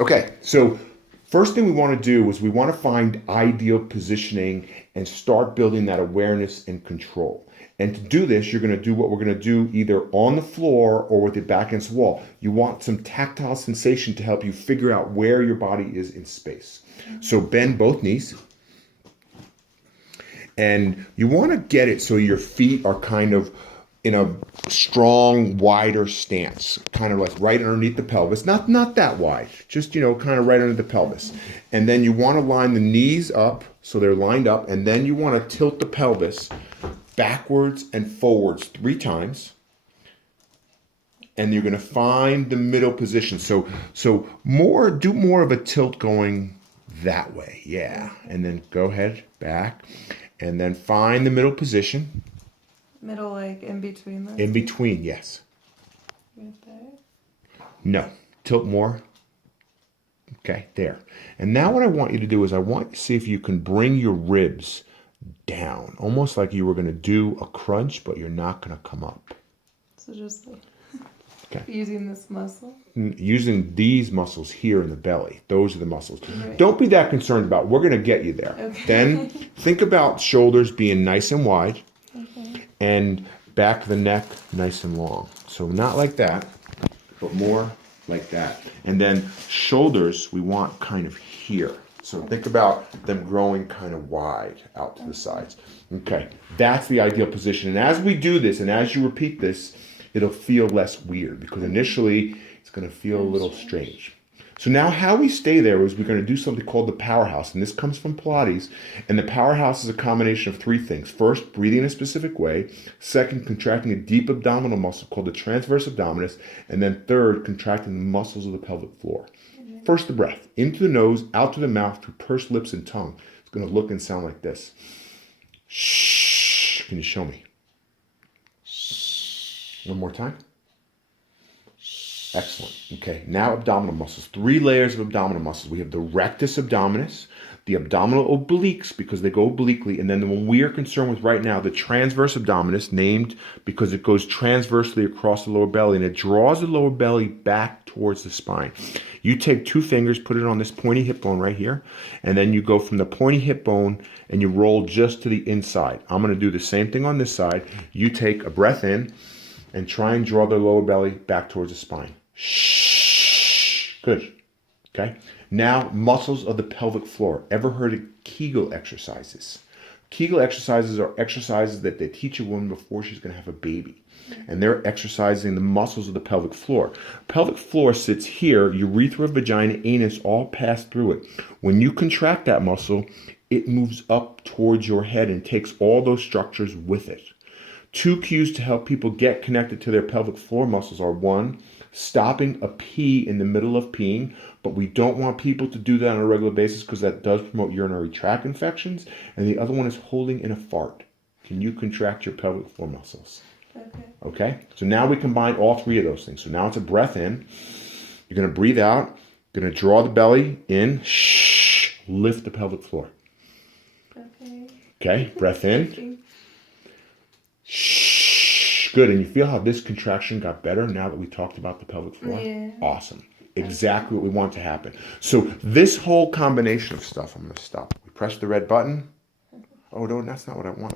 Okay, so first thing we want to do is we want to find ideal positioning and start building that awareness and control. And to do this, you're going to do what we're going to do either on the floor or with your back against the wall. You want some tactile sensation to help you figure out where your body is in space. So bend both knees. And you want to get it so your feet are kind of in a strong, wider stance, kind of like right underneath the pelvis. Not that wide, just, kind of right under the pelvis. And then you want to line the knees up so they're lined up, and then you want to tilt the pelvis backwards and forwards 3 times. And you're going to find the middle position. So do more of a tilt going that way. Yeah. And then go ahead, back, and then find the middle position. Middle, like in between them? In between, yes. Right there? No. Tilt more. Okay, there. And now what I want you to do is I want you to see if you can bring your ribs down. Almost like you were going to do a crunch, but you're not going to come up. So just like okay. Using this muscle? Using these muscles here in the belly. Those are the muscles. Right. Don't be that concerned about. We're going to get you there. Okay. Then think about shoulders being nice and wide. Okay. And back of the neck nice and long. So not like that, but more like that. And then shoulders we want kind of here. So think about them growing kind of wide out to the sides. Okay, that's the ideal position. And as we do this and as you repeat this, it'll feel less weird because initially it's going to feel a little strange. So now how we stay there is we're going to do something called the powerhouse. And this comes from Pilates. And the powerhouse is a combination of 3 things. First, breathing in a specific way. Second, contracting a deep abdominal muscle called the transverse abdominis. And then third, contracting the muscles of the pelvic floor. First, the breath. Into the nose, out through the mouth, through pursed lips and tongue. It's going to look and sound like this. Shh. Can you show me? Shh. One more time. Excellent. Okay, now abdominal muscles. 3 layers of abdominal muscles. We have the rectus abdominis, the abdominal obliques because they go obliquely, and then the one we are concerned with right now, the transverse abdominis, named because it goes transversely across the lower belly and it draws the lower belly back towards the spine. You take 2 fingers, put it on this pointy hip bone right here, and then you go from the pointy hip bone and you roll just to the inside. I'm going to do the same thing on this side. You take a breath in and try and draw the lower belly back towards the spine. Shh. Good. Okay. Now, muscles of the pelvic floor. Ever heard of Kegel exercises? Kegel exercises are exercises that they teach a woman before she's going to have a baby. And they're exercising the muscles of the pelvic floor. Pelvic floor sits here, urethra, vagina, anus, all pass through it. When you contract that muscle, it moves up towards your head and takes all those structures with it. 2 cues to help people get connected to their pelvic floor muscles are 1, stopping a pee in the middle of peeing, but we don't want people to do that on a regular basis because that does promote urinary tract infections. And the other one is holding in a fart. Can you contract your pelvic floor muscles? Okay? So now we combine all 3 of those things. So now it's a breath in. You're going to breathe out. You're going to draw the belly in. Shh. Lift the pelvic floor. Okay? Breath in. Shh. Good. And you feel how this contraction got better now that we talked about the pelvic floor? Yeah. Awesome. Exactly what we want to happen. So this whole combination of stuff, I'm going to stop. We press the red button. Oh, no, that's not what I want.